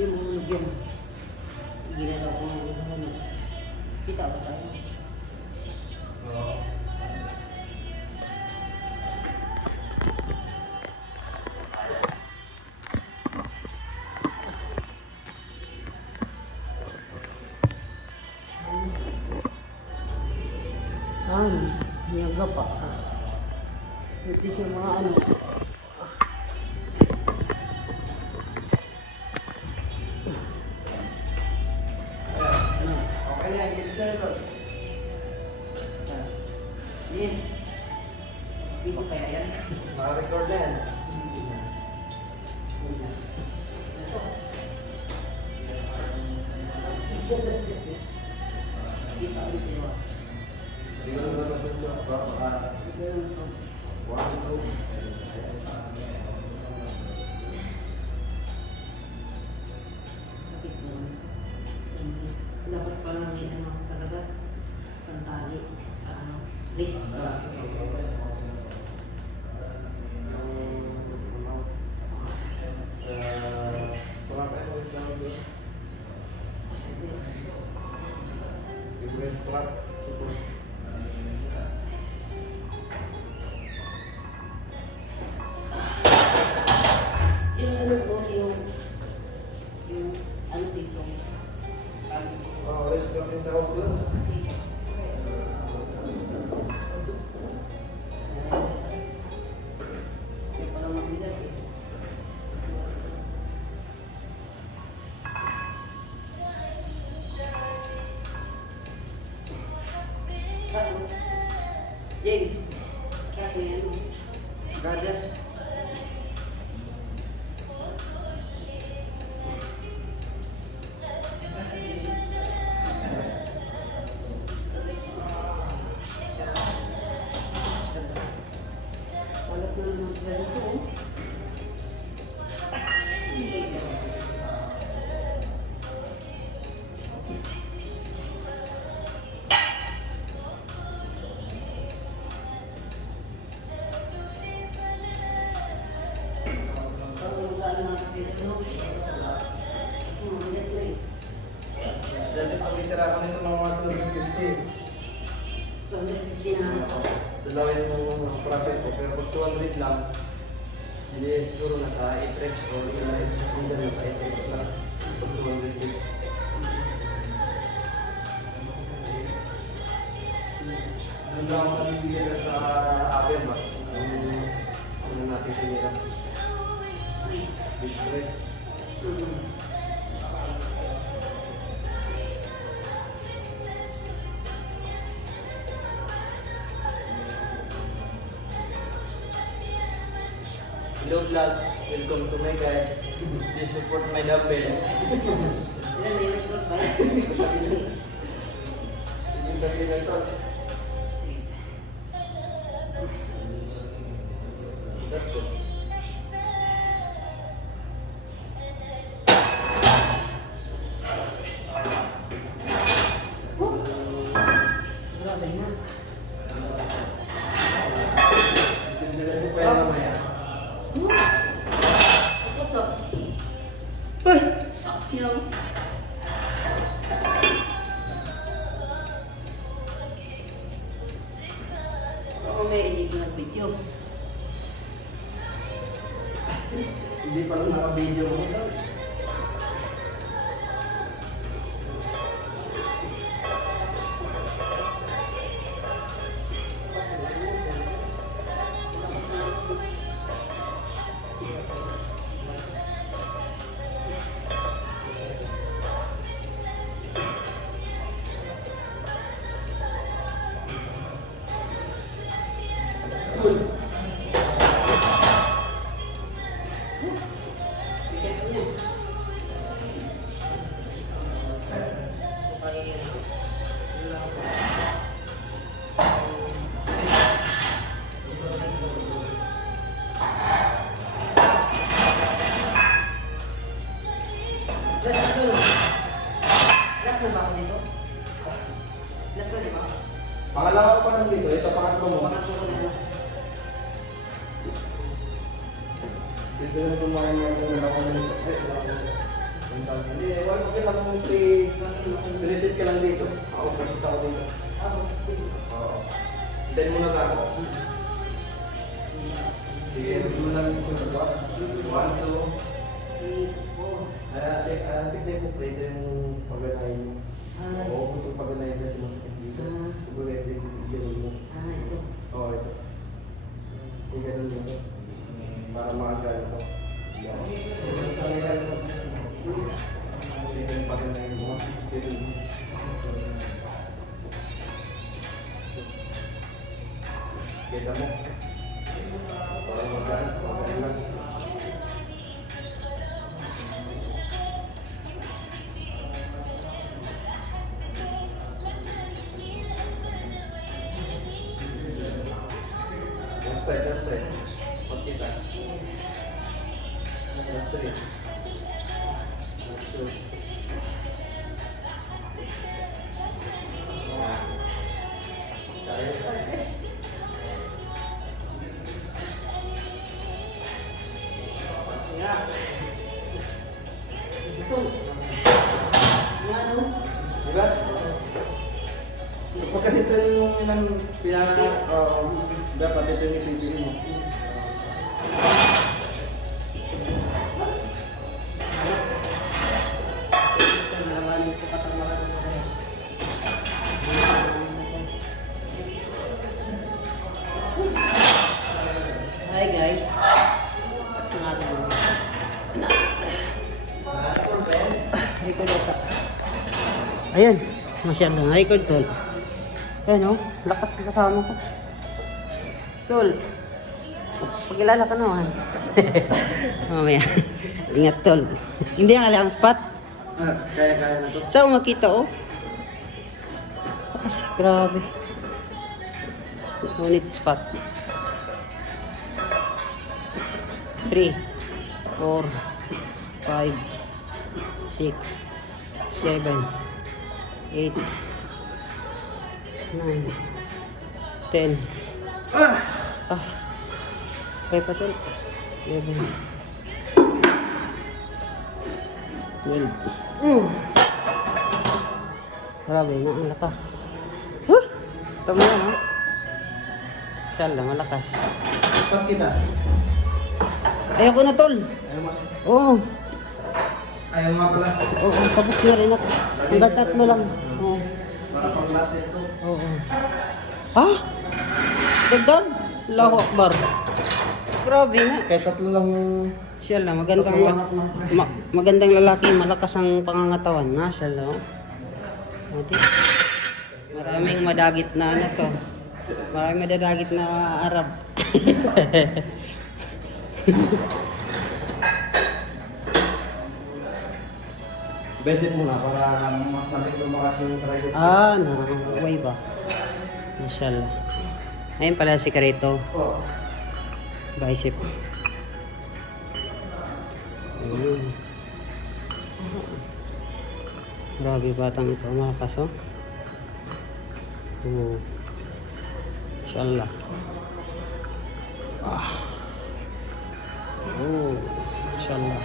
Yung hulog yan. Ginagawa ko ng hulog. Kita ba tayo? Oo. Niyaga pa. Ito siya mga ano. Okay na, yes na ito. Yan. Di ba kaya yan? Naka-record na yan. Kita ulit yun. Hindi ko naman ito. Baka one, two. Sakit naman. Dapat pala may ano talaga. Pantali sa ano. List. Yung ano po, yung ano dito. Kasi, hindi pa lang mabigat eh. Kaso, James, kasi ano, brothers, wala ko naman sila dito. Dati pag-itira kami ng mga 250. Dalawin mo ang profit ko, pero pag 200 lang, hindi siguro nasa 8 reps o minsan nasa 8 reps lang. Pag 200 reps. Doon lang ako nabibigyan sa Abel ba? Ano natin sinira? Big stress. Hello vlog, welcome to my guys. Please support my dumbbell. Ilan na yung report ba? Sige dati na ito. That's good. Grabe na. Tindihan mo pa yan mamaya. What's up? Taxi lang. Ako may hindi ko nag-video. Hindi pa lang naka-video mo. Last na ba ako dito? Last na, di ba? Pangalawa ko pa nandito, ito pangatlo mo. Pangatlo ko na. Dito na tumahin nga ito na ako nandito. Hindi, okay lang kung reset ka lang dito. Ako, reset ako dito. Oo. Hintayin mo na lang ako. Sige, gusto mo lang ito na ba? 1, 2. Tignan mo, pre, ito yung paganahin mo. Oo, kung itong paganahin kasi masakit dito. Siguro ito yung ganun mo. Ito. Oo, ito. Yung ganun mo ito. Para makagano ito. Ito sa nila ito. Ito yung paganahin mo. Ganun mo. Kita mo. Para magano lang. That's right. Okay, tak. That's right. That's right. Ito. Ano? Diba? Pag kasi ito yung pinaka, dapat ito yung isipin mo. Ito na naman yung katamaran mo kayo. Hi guys. Ito nga ito. Record ata. Ayan. Masyadong record tol. Ayan o. Lakas na kasama ko. Tol. Pagkilala ka naman. Mamaya. Ingat tol. Hindi ang alang spot. Kaya na to. Saan makita oh? Lakas. Grabe. Ngunit spot. 3, 4, 5, 6, 7, 8, 9, 10. Kaya pa tol. 11, 12. Grabe na ang lakas. Ito mo yan ha. Inshallah malakas. Stop kita. Ayoko na tol. Ayaw mo. Oo. Ayaw nga pala. Oo, tapos na rin ako. Hanggang 3 lang. Oo. Para pang last ito. Oo. Ah? Dagdag? Allahu Akbar. Grabe nga. Kaya 3 lang yung... Inshallah, magandang lalaki, malakas ang pangangatawan. Mashallah. Ati. Maraming madagit na ano to. Maraming madadagit na Arab. Basic muna para mas natin lumakas yung trigger. Nakakaway ba? Mashallah. Ayun pala si Carito. Oo. Bicep. Ayun. Grabe batang ito. Malakas oh. Inshallah. Inshallah.